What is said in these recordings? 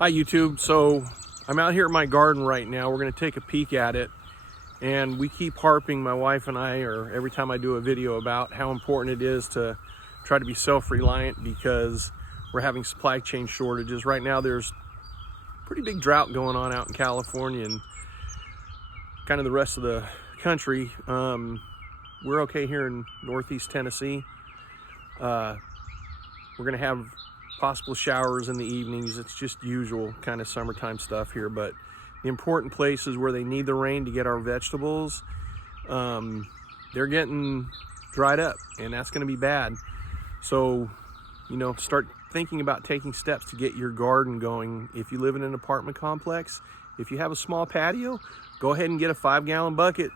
Hi YouTube. So I'm out here at my garden right now. We're going to take a peek at it, and we keep harping, my wife and I, or every time I do a video, about how important it is to try to be self-reliant because we're having supply chain shortages. Right now there's pretty big drought going on out in California and kind of the rest of the country. We're okay here in Northeast Tennessee. We're going to have possible showers in the evenings. It's just usual kind of summertime stuff here, but the important places where they need the rain to get our vegetables, they're getting dried up, and that's going to be bad. So, start thinking about taking steps to get your garden going. If you live in an apartment complex, if you have a small patio, go ahead and get a 5-gallon bucket.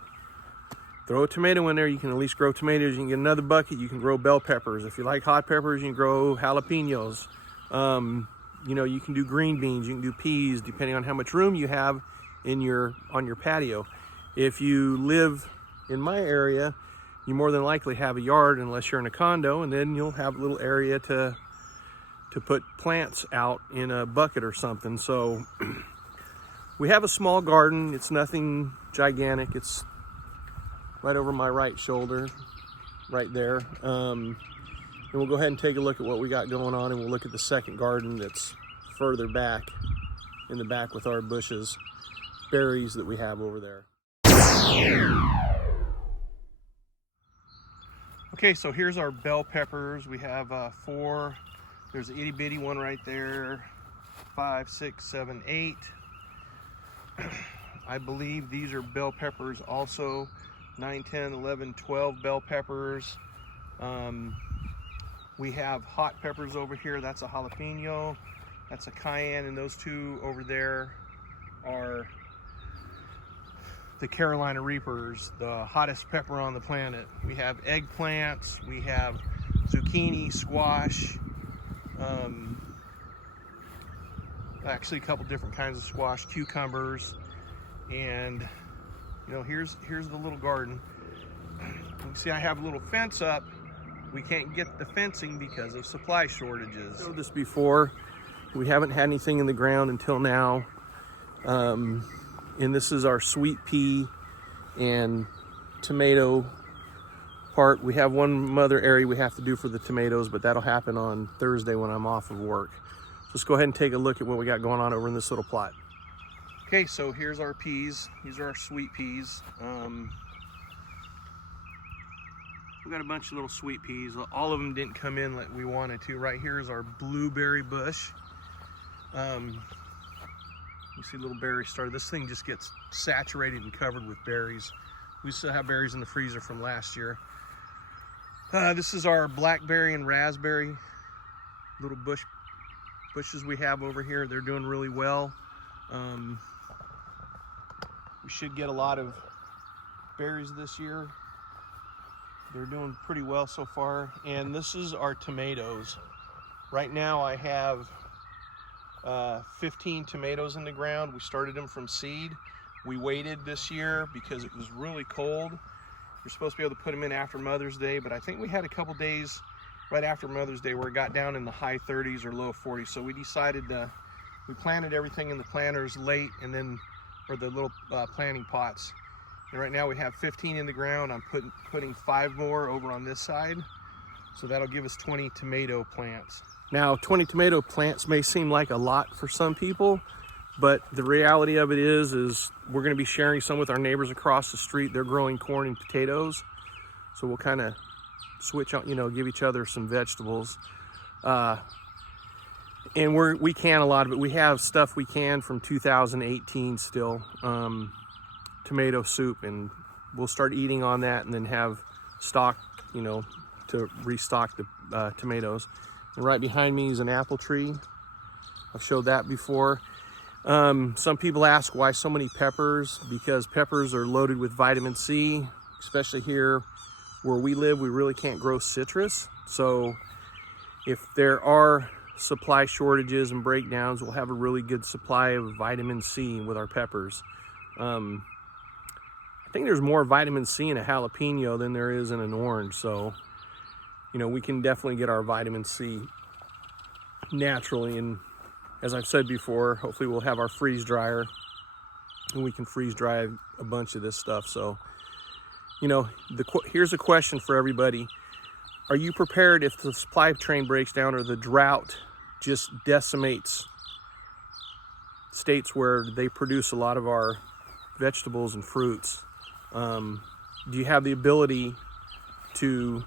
Throw a tomato in there. You can at least grow tomatoes. You can get another bucket. You can grow bell peppers. If you like hot peppers, you can grow jalapenos. You can do green beans. You can do peas, depending on how much room you have on your patio. If you live in my area, you more than likely have a yard, unless you're in a condo, and then you'll have a little area to put plants out in a bucket or something. So we have a small garden. It's nothing gigantic. It's right over my right shoulder, right there. And we'll go ahead and take a look at what we got going on, and we'll look at the second garden that's further back, in the back with our bushes, berries that we have over there. Okay, so here's our bell peppers. We have 4. There's an itty bitty one right there, 5, 6, 7, 8. I believe these are bell peppers also. 9, 10, 11, 12 bell peppers. We have hot peppers over here. That's a jalapeno. That's a cayenne. And those two over there are the Carolina Reapers, the hottest pepper on the planet. We have eggplants. We have zucchini, squash. Actually, a couple different kinds of squash, cucumbers, and here's the little garden. You can see I have a little fence up. We can't get the fencing because of supply shortages. I've showed this before. We haven't had anything in the ground until now. And this is our sweet pea and tomato part. We have one other area we have to do for the tomatoes, but that'll happen on Thursday when I'm off of work. Let's go ahead and take a look at what we got going on over in this little plot. Okay, so here's our peas. These are our sweet peas. We got a bunch of little sweet peas. All of them didn't come in like we wanted to. Right here is our blueberry bush. You see little berries started. This thing just gets saturated and covered with berries. We still have berries in the freezer from last year. This is our blackberry and raspberry little bushes we have over here. They're doing really well. We should get a lot of berries this year. They're doing pretty well so far. And this is our tomatoes. Right now I have 15 tomatoes in the ground. We started them from seed. We waited this year because it was really cold. You're supposed to be able to put them in after Mother's Day, but I think we had a couple days right after Mother's Day where it got down in the high 30s or low 40s. So we decided we planted everything in the planters late, and then, or the little planting pots. And right now we have 15 in the ground. I'm putting 5 more over on this side. So that'll give us 20 tomato plants. Now, 20 tomato plants may seem like a lot for some people, but the reality of it is we're going to be sharing some with our neighbors across the street. They're growing corn and potatoes. So we'll kind of switch on, give each other some vegetables. And we can a lot of it. We have stuff we can from 2018 still, tomato soup, and we'll start eating on that and then have stock, to restock the tomatoes. And right behind me is an apple tree. I've showed that before. Some people ask why so many peppers, because peppers are loaded with vitamin C, especially here where we live. We really can't grow citrus. So if there are supply shortages and breakdowns, we'll have a really good supply of vitamin C with our peppers. I think there's more vitamin C in a jalapeno than there is in an orange. So, we can definitely get our vitamin C naturally. And as I've said before, hopefully we'll have our freeze dryer and we can freeze dry a bunch of this stuff. So, you know, here's a question for everybody. Are you prepared if the supply train breaks down or the drought just decimates states where they produce a lot of our vegetables and fruits? Do you have the ability to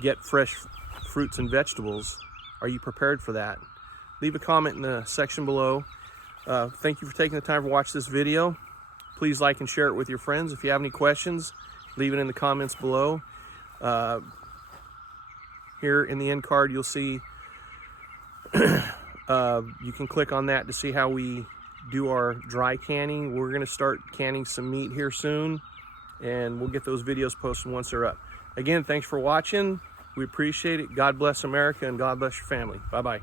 get fresh fruits and vegetables? Are you prepared for that? Leave a comment in the section below. Thank you for taking the time to watch this video. Please like and share it with your friends. If you have any questions, leave it in the comments below. Here in the end card, you'll see you can click on that to see how we do our dry canning. We're going to start canning some meat here soon, and we'll get those videos posted once they're up. Again, thanks for watching. We appreciate it. God bless America and God bless your family. Bye-bye.